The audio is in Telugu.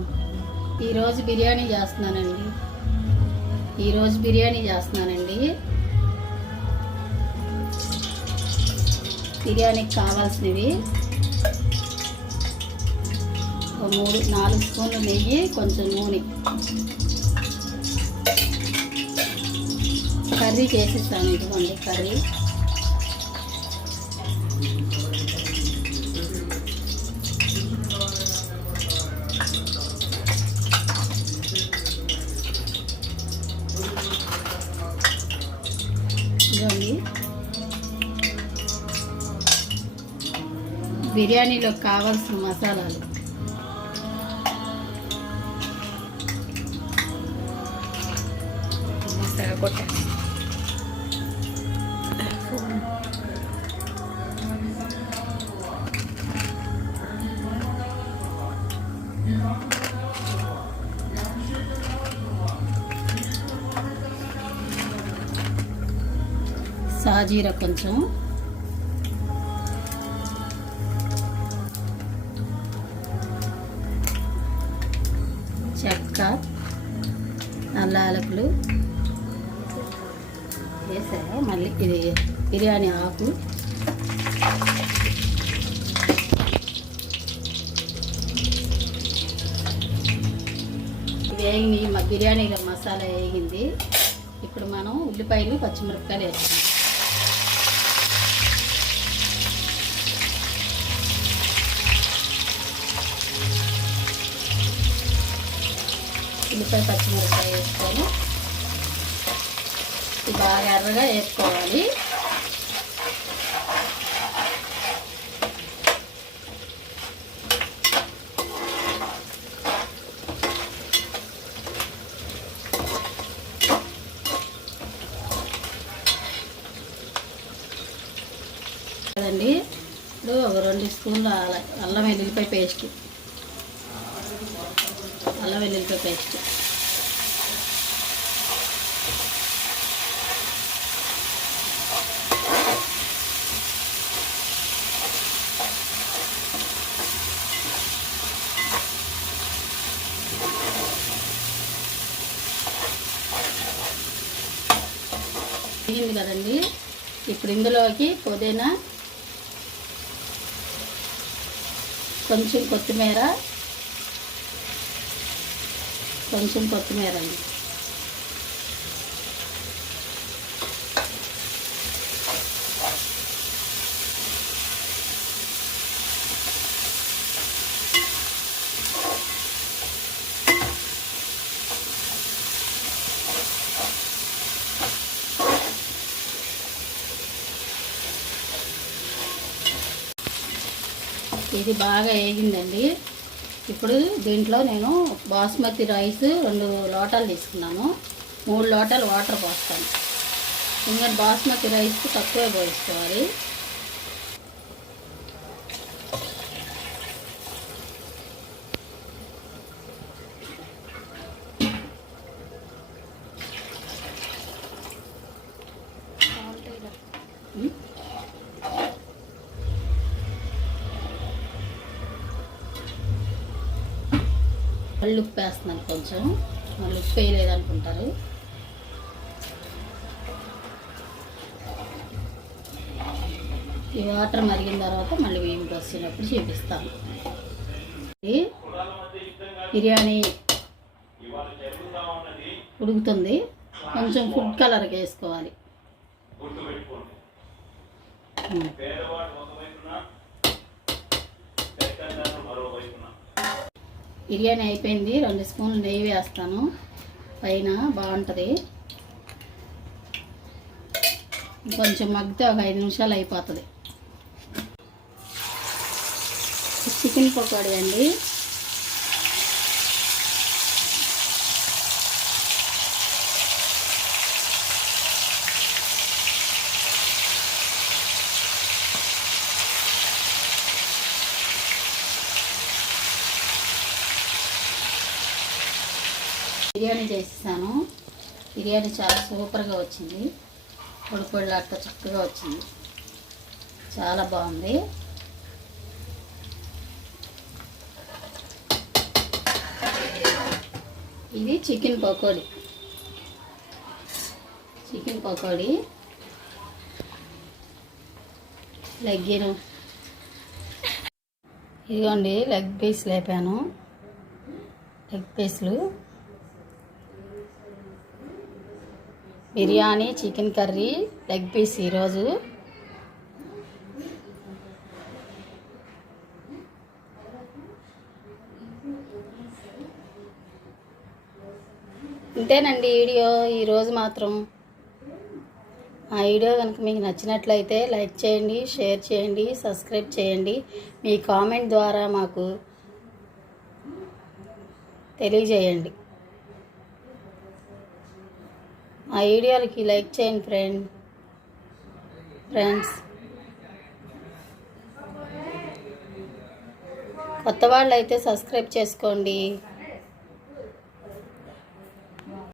వస్తాను ఈరోజు బిర్యానీ చేస్తున్నానండి. ఈరోజు బిర్యానీ చేస్తున్నానండి. బిర్యానీకి కావాల్సినవి ఒక మూడు నాలుగు స్పూన్లు నెయ్యి కొంచెం నూనె. కర్రీ చేసిస్తాను ఇదిగోండి కర్రీ. ఇదిగోండి బిర్యానీలో కావాల్సిన మసాలాలు. మసాలా కొట్ట సాజీర కొంచెం. చెక్క నల్ల యాలకులు వేసారా మళ్ళీ ఇది బిర్యానీ ఆకు. ఇది వేగి మా బిర్యానీలో మసాలా వేగింది. ఇప్పుడు మనం ఉల్లిపాయలు పచ్చిమిరపకాయలు వేస్తాం ఉల్లిపాయ పచ్చిమిరపకాయ వేసుకొని ఇది బాగా ఎర్రగా వేసుకోవాలి. కదండి ఇప్పుడు ఒక రెండు స్పూన్లు అల్ల- అల్లం వెల్లుల్లిపాయ పేస్ట్. అల్లం వెల్లుల్లిపాయ పేస్ట్. వేగింది కదండి. ఇప్పుడు ఇందులోకి పుదీనా కొంచెం కొత్తిమీర కొంచెం కొత్తిమీర అండి. ఇది బాగా వేగిందండి. ఇప్పుడు దీంట్లో నేను బాస్మతి రైస్ రెండు లోటాలు తీసుకున్నాను. మూడు లోటాలు వాటర్ పోస్తాను. ఇంకా బాస్మతి రైస్ తక్కువే పోసుకోవాలి. మళ్ళీ ఉప్పు వేస్తున్నాను కొంచెం. మళ్ళీ ఉప్పు వేయలేదు అనుకుంటారు ఈ వాటర్ మరిగిన తర్వాత మళ్ళీ వేమిటి వచ్చినప్పుడు చూపిస్తాను బిర్యానీ ఉడుకుతుంది. కొంచెం ఫుడ్ కలర్కి వేసుకోవాలి. బిర్యానీ అయిపోయింది. రెండు స్పూన్లు నెయ్యి వేస్తాను. పైన బాగుంటుంది. కొంచెం మగ్గితే ఒక ఐదు నిమిషాలు అయిపోతుంది. చికెన్ పకోడీ అండి. బిర్యానీ చేసేసాను. బిర్యానీ చాలా సూపర్గా వచ్చింది. పొడి పొడిలాడుతూ చక్కగా వచ్చింది. చాలా బాగుంది. ఇది చికెన్ పకోడీ. చికెన్ పకోడీ. లెగ్గిను. ఇదిగోండి లెగ్ పీస్ లేపాను. Leg పీస్లు. Biryani chicken curry leg piece ఈరోజు. ఇంతేనండి వీడియో ఈరోజు మాత్రం. ఆ వీడియో కనుక మీకు నచ్చినట్లయితే లైక్ చేయండి షేర్ చేయండి సబ్స్క్రైబ్ చేయండి. మీ కామెంట్ ద్వారా మాకు తెలియజేయండి. ఆ వీడియోలకి లైక్ చేయండి ఫ్రెండ్. ఫ్రెండ్స్. కొత్త వాళ్ళు అయితే సబ్స్క్రైబ్ చేసుకోండి.